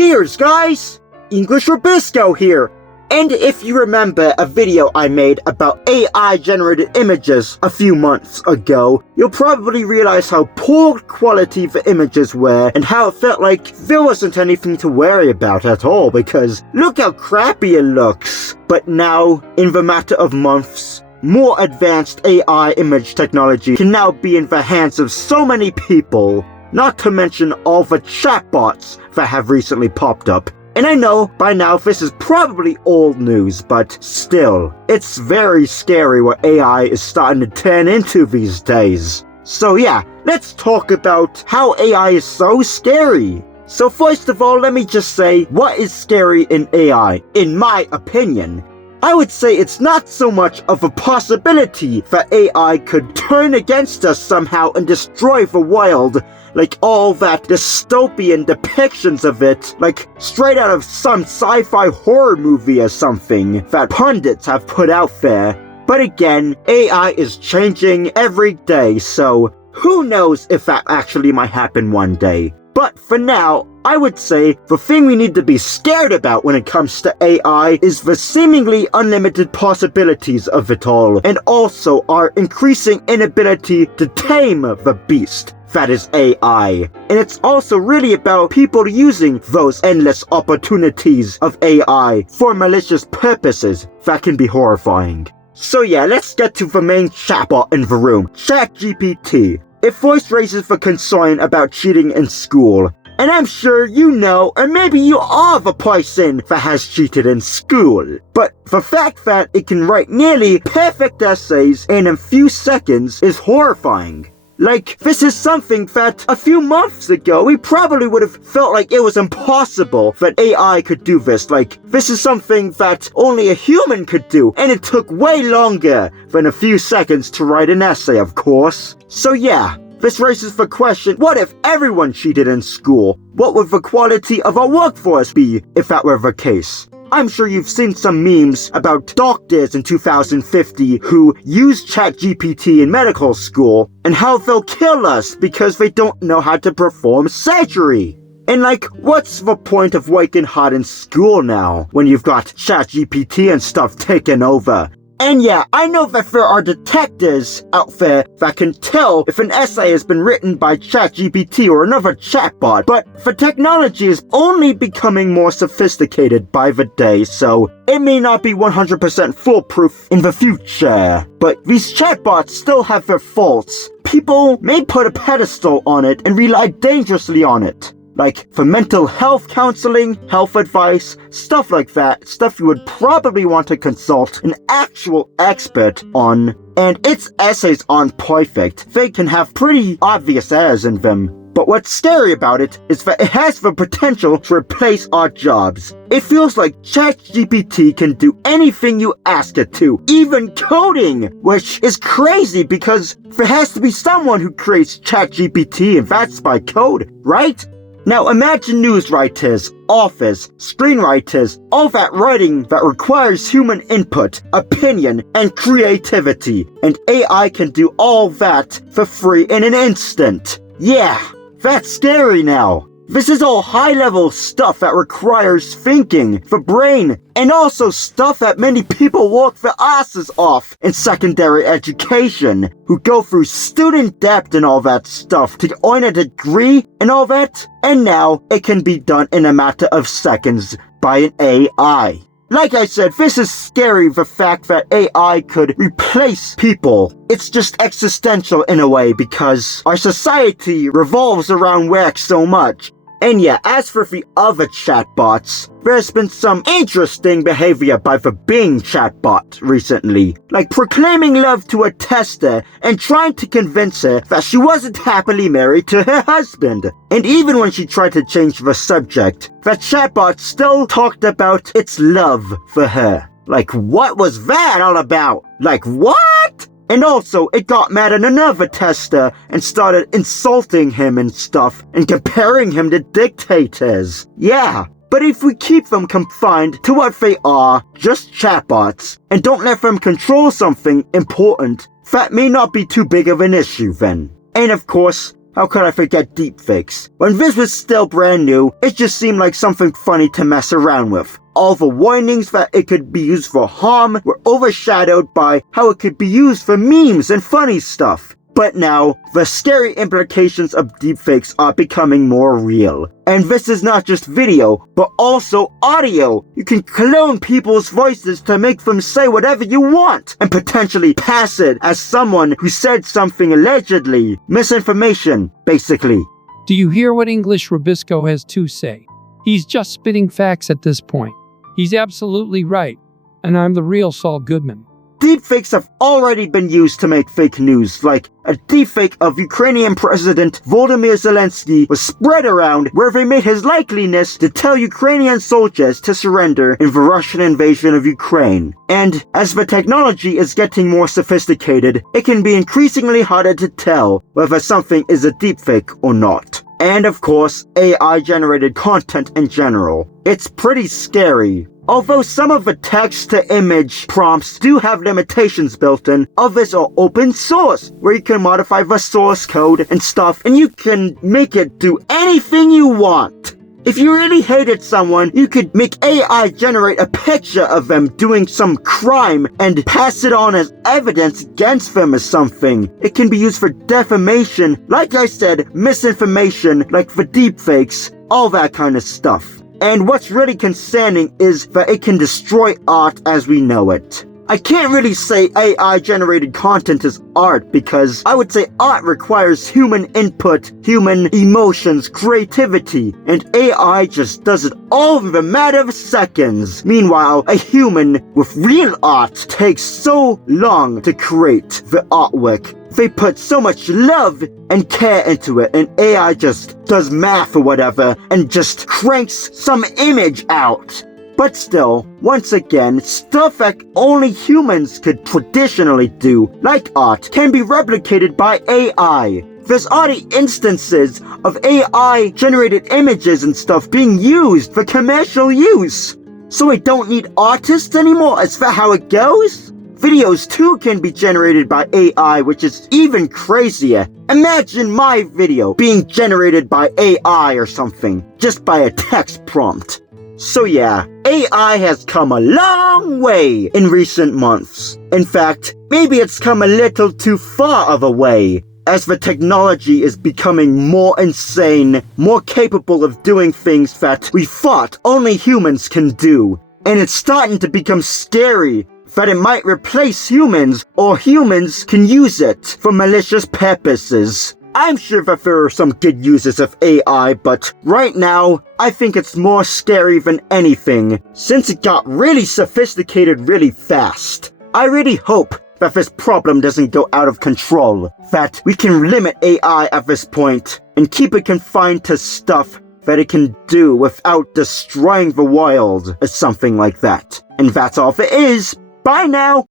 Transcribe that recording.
Cheers, guys! English Rabisco here. And if you remember a video I made about AI-generated images a few months ago, you'll probably realize how poor quality the images were and how it felt like there wasn't anything to worry about at all because look how crappy it looks. But now, in the matter of months, more advanced AI image technology can now be in the hands of so many people, not to mention all the chatbots that have recently popped up. And I know by now this is probably old news, but still, it's very scary what AI is starting to turn into these days. So yeah, let's talk about how AI is so scary. So first of all, let me just say, what is scary in AI? In my opinion, I would say it's not so much of a possibility that AI could turn against us somehow and destroy the world, like all that dystopian depictions of it, like straight out of some sci-fi horror movie or something that pundits have put out there. But again, AI is changing every day, so who knows if that actually might happen one day. But for now, I would say the thing we need to be scared about when it comes to AI is the seemingly unlimited possibilities of it all, and also our increasing inability to tame the beast that is AI. And it's also really about people using those endless opportunities of AI for malicious purposes that can be horrifying. So yeah, let's get to the main chatbot in the room, ChatGPT. It voice raises the concern about cheating in school. And I'm sure you know, or maybe you are the person that has cheated in school. But the fact that it can write nearly perfect essays in a few seconds is horrifying. Like, this is something that a few months ago we probably would have felt like it was impossible that AI could do this. Like, this is something that only a human could do, and it took way longer than a few seconds to write an essay, of course. So yeah, this raises the question, what if everyone cheated in school? What would the quality of our workforce be if that were the case? I'm sure you've seen some memes about doctors in 2050 who use ChatGPT in medical school and how they'll kill us because they don't know how to perform surgery. And like, what's the point of working hard in school now when you've got ChatGPT and stuff taken over? And yeah, I know that there are detectives out there that can tell if an essay has been written by ChatGPT or another chatbot, but the technology is only becoming more sophisticated by the day, so it may not be 100% foolproof in the future. But these chatbots still have their faults. People may put a pedestal on it and rely dangerously on it. Like for mental health counseling, health advice, stuff like that, stuff you would probably want to consult an actual expert on. And its essays aren't perfect. They can have pretty obvious errors in them. But what's scary about it is that it has the potential to replace our jobs. It feels like ChatGPT can do anything you ask it to, even coding, which is crazy because there has to be someone who creates ChatGPT and that's by code, right? Now imagine news writers, authors, screenwriters, all that writing that requires human input, opinion, and creativity. And AI can do all that for free in an instant. Yeah, that's scary now. This is all high-level stuff that requires thinking, the brain, and also stuff that many people work their asses off in secondary education, who go through student debt and all that stuff to earn a degree and all that, and now it can be done in a matter of seconds by an AI. Like I said, this is scary, the fact that AI could replace people. It's just existential in a way because our society revolves around work so much. And yeah, as for the other chatbots, there's been some interesting behavior by the Bing chatbot recently, like proclaiming love to a tester and trying to convince her that she wasn't happily married to her husband. And even when she tried to change the subject, the chatbot still talked about its love for her. Like, what was that all about? Like, what? And also, it got mad at another tester and started insulting him and stuff and comparing him to dictators. Yeah, but if we keep them confined to what they are, just chatbots, and don't let them control something important, that may not be too big of an issue then. And of course, How could I forget deepfakes? When this was still brand new, it just seemed like something funny to mess around with. All the warnings that it could be used for harm were overshadowed by how it could be used for memes and funny stuff. But now, the scary implications of deepfakes are becoming more real. And this is not just video, but also audio. You can clone people's voices to make them say whatever you want, and potentially pass it as someone who said something allegedly. Misinformation, basically. Do you hear what English Rabisco has to say? He's just spitting facts at this point. He's absolutely right. And I'm the real Saul Goodman. Deepfakes have already been used to make fake news, like a deepfake of Ukrainian President Volodymyr Zelensky was spread around where they made his likeliness to tell Ukrainian soldiers to surrender in the Russian invasion of Ukraine. And as the technology is getting more sophisticated, it can be increasingly harder to tell whether something is a deepfake or not. And of course, AI-generated content in general. It's pretty scary. Although some of the text-to-image prompts do have limitations built in, others are open source, where you can modify the source code and stuff, and you can make it do anything you want. If you really hated someone, you could make AI generate a picture of them doing some crime and pass it on as evidence against them or something. It can be used for defamation, like I said, misinformation, like the deepfakes, all that kind of stuff. And what's really concerning is that it can destroy art as we know it. I can't really say AI-generated content is art because I would say art requires human input, human emotions, creativity, and AI just does it all in a matter of seconds. Meanwhile, a human with real art takes so long to create the artwork. They put so much love and care into it, and AI just does math or whatever and just cranks some image out. But still, once again, stuff that only humans could traditionally do, like art, can be replicated by AI. There's already instances of AI-generated images and stuff being used for commercial use. So we don't need artists anymore? Is that how it goes? Videos too can be generated by AI, which is even crazier. Imagine my video being generated by AI or something, just by a text prompt. So yeah, AI has come a long way in recent months. In fact, maybe it's come a little too far of a way, as the technology is becoming more insane, more capable of doing things that we thought only humans can do. And it's starting to become scary that it might replace humans, or humans can use it for malicious purposes. I'm sure that there are some good uses of AI, but right now, I think it's more scary than anything, since it got really sophisticated really fast. I really hope that this problem doesn't go out of control, that we can limit AI at this point, and keep it confined to stuff that it can do without destroying the world, or something like that. And that's all there is. Bye now!